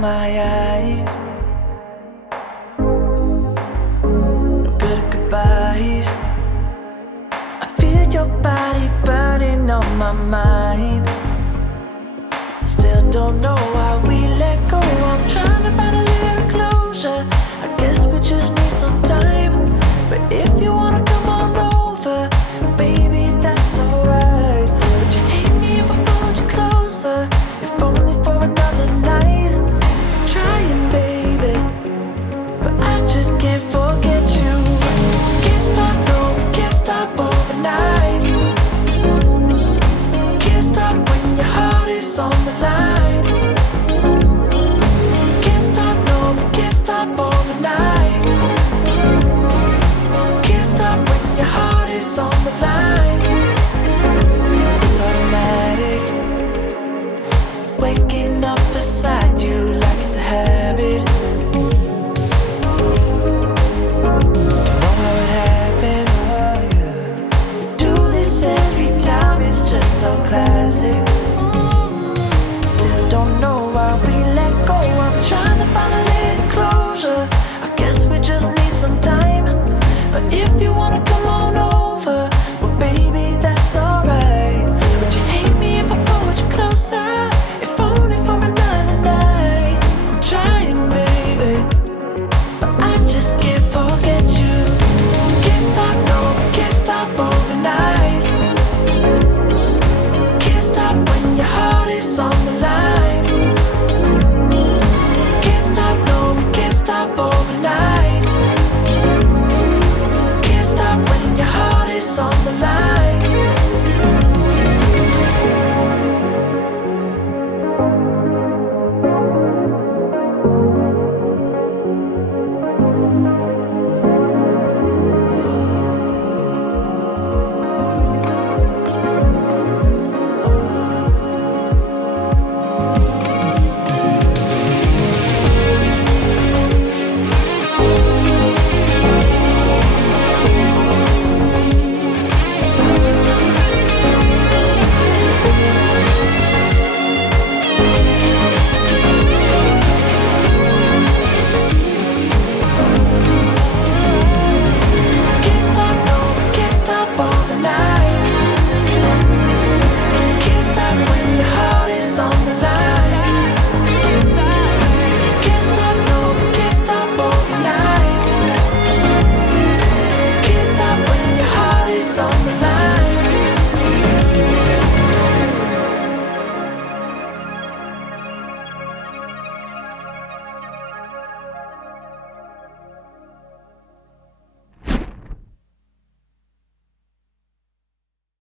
my eyes. No good at goodbyes. I feel your body burning on my mind. Still don't know why we let go. I'm trying to find a little closure. I guess we just need some time. But if you wanna come on over, baby, that's alright. Would you hate me if I pulled you closer? If only for another night. I'm trying, baby, but I just can't forget you. Can't stop, no, can't stop overnight. Can't stop when your heart is on the line. Can't stop, no, can't stop overnight. Can't stop when your heart is on the line.